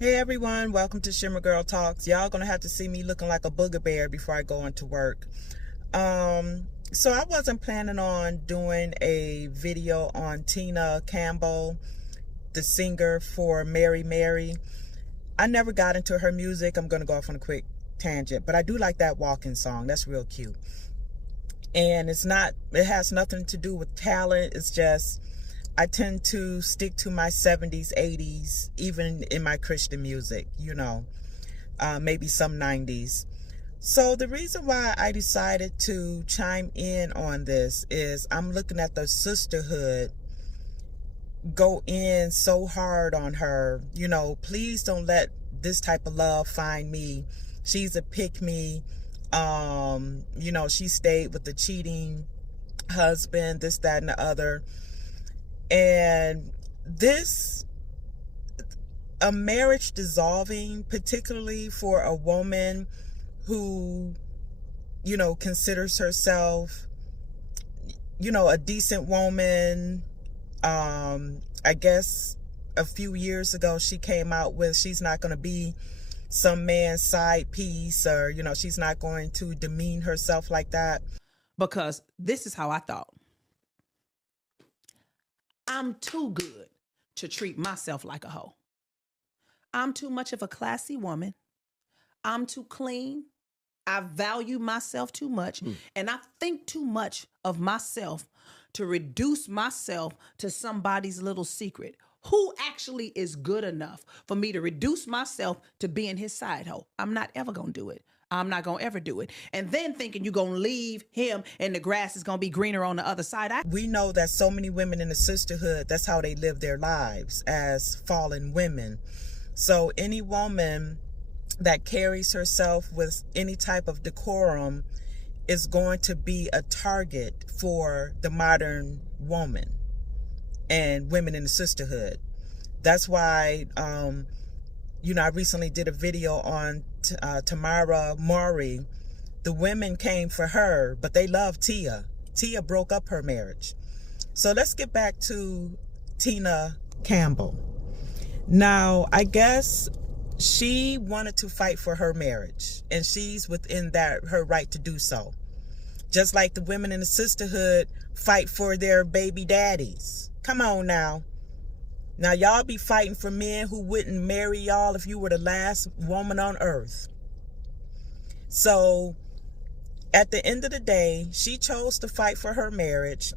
Hey everyone, welcome to Shimmer Girl Talks. Y'all gonna have to see me looking like a booger bear before I go into work. So I wasn't planning on doing a video on Tina Campbell, the singer for Mary Mary. I never got into her music. I'm gonna go off on a quick tangent, but I do like that walking song. That's real cute. And it has nothing to do with talent. It's just I tend to stick to my 70s, 80s, even in my Christian music, maybe some 90s. So the reason why I decided to chime in on this is I'm looking at the sisterhood go in so hard on her. Please don't let this type of love find me. She's a pick me. She stayed with the cheating husband, this, that, and the other. And a marriage dissolving, particularly for a woman who, considers herself, a decent woman. I guess a few years ago she came out with she's not going to be some man's side piece, or, she's not going to demean herself like that. Because this is how I thought. I'm too good to treat myself like a hoe. I'm too much of a classy woman. I'm too clean. I value myself too much. And I think too much of myself to reduce myself to somebody's little secret. Who actually is good enough for me to reduce myself to being his side hoe? I'm not ever going to do it. I'm not going to ever do it. And then thinking you're going to leave him and the grass is going to be greener on the other side. We know that so many women in the sisterhood, that's how they live their lives, as fallen women. So any woman that carries herself with any type of decorum is going to be a target for the modern woman and women in the sisterhood. That's why, I recently did a video on Tamara Mowry. The women came for her, but they love Tia. Tia broke up her marriage. So let's get back to Tina Campbell. Now, I guess she wanted to fight for her marriage, and she's within her right to do so. Just like the women in the sisterhood fight for their baby daddies. Come on now. Now, y'all be fighting for men who wouldn't marry y'all if you were the last woman on earth. So, at the end of the day, she chose to fight for her marriage.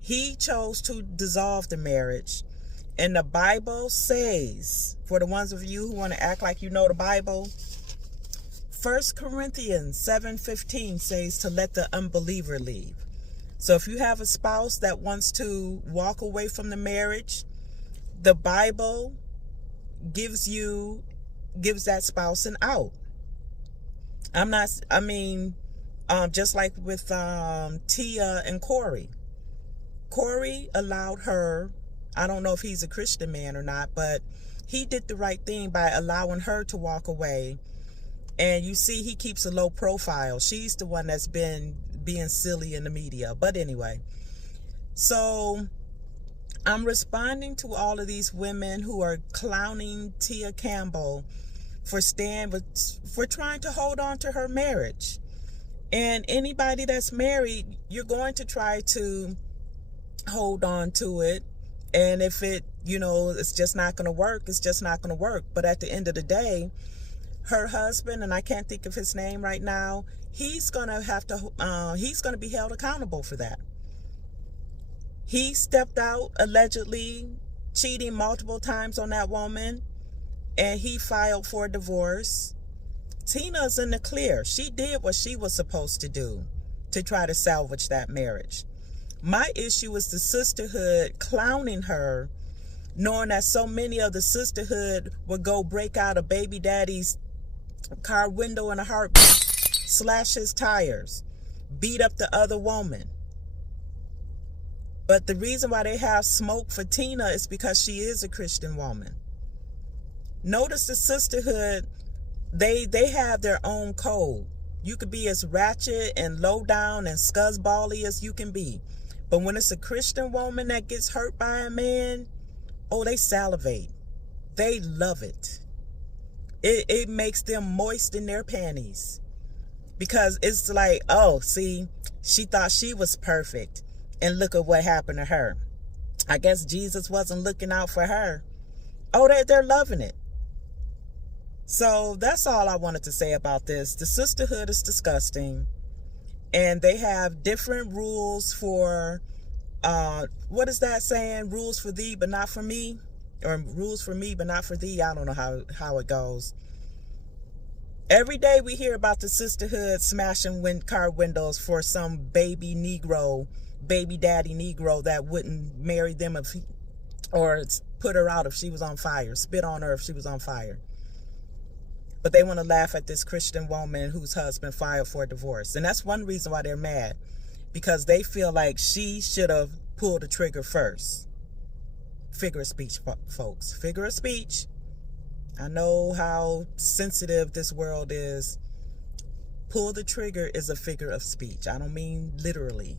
He chose to dissolve the marriage. And the Bible says, for the ones of you who want to act like you know the Bible, 1 Corinthians 7:15 says to let the unbeliever leave. So if you have a spouse that wants to walk away from the marriage, the Bible gives that spouse an out. Just like with Tia and Corey. Corey allowed her, I don't know if he's a Christian man or not, but he did the right thing by allowing her to walk away. And you see, he keeps a low profile. She's the one that's been being silly in the media. But anyway, so I'm responding to all of these women who are clowning Tia Campbell for trying to hold on to her marriage. And anybody that's married, you're going to try to hold on to it. And if it's just not going to work, it's just not going to work. But at the end of the day, her husband, and I can't think of his name right now, he's going to be held accountable for that. He stepped out, allegedly cheating multiple times on that woman, and he filed for a divorce. Tina's in the clear. She did what she was supposed to do to try to salvage that marriage. My issue is the sisterhood clowning her, knowing that so many of the sisterhood would go break out a baby daddy's car window in a heartbeat, slash his tires, beat up the other woman. But the reason why they have smoke for Tina is because she is a Christian woman. Notice the sisterhood, they have their own code. You could be as ratchet and low down and scuzzbally as you can be. But when it's a Christian woman that gets hurt by a man, oh, they salivate. They love it. It makes them moist in their panties. Because it's like, oh, see, she thought she was perfect. And look at what happened to her. I guess Jesus wasn't looking out for her. Oh, they're loving it. So that's all I wanted to say about this. The sisterhood is disgusting. And they have different rules for, what is that saying? Rules for thee, but not for me. Or rules for me, but not for thee. I don't know how it goes. Every day we hear about the sisterhood smashing car windows for some baby daddy Negro that wouldn't marry them or put her out if she was on fire, spit on her if she was on fire. But they want to laugh at this Christian woman whose husband filed for divorce. And that's one reason why they're mad, because they feel like she should have pulled the trigger first. Figure of speech, folks. Figure of speech. I know how sensitive this world is. Pull the trigger is a figure of speech. I don't mean literally.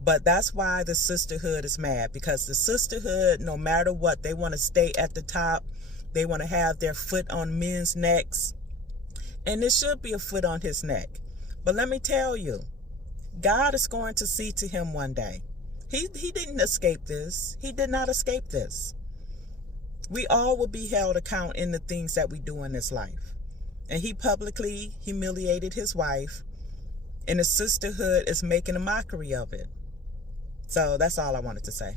But that's why the sisterhood is mad, because the sisterhood, no matter what, they want to stay at the top. They want to have their foot on men's necks. And there should be a foot on his neck. But let me tell you, God is going to see to him one day. He didn't escape this. He did not escape this. We all will be held account in the things that we do in this life. And he publicly humiliated his wife, and the sisterhood is making a mockery of it. So that's all I wanted to say.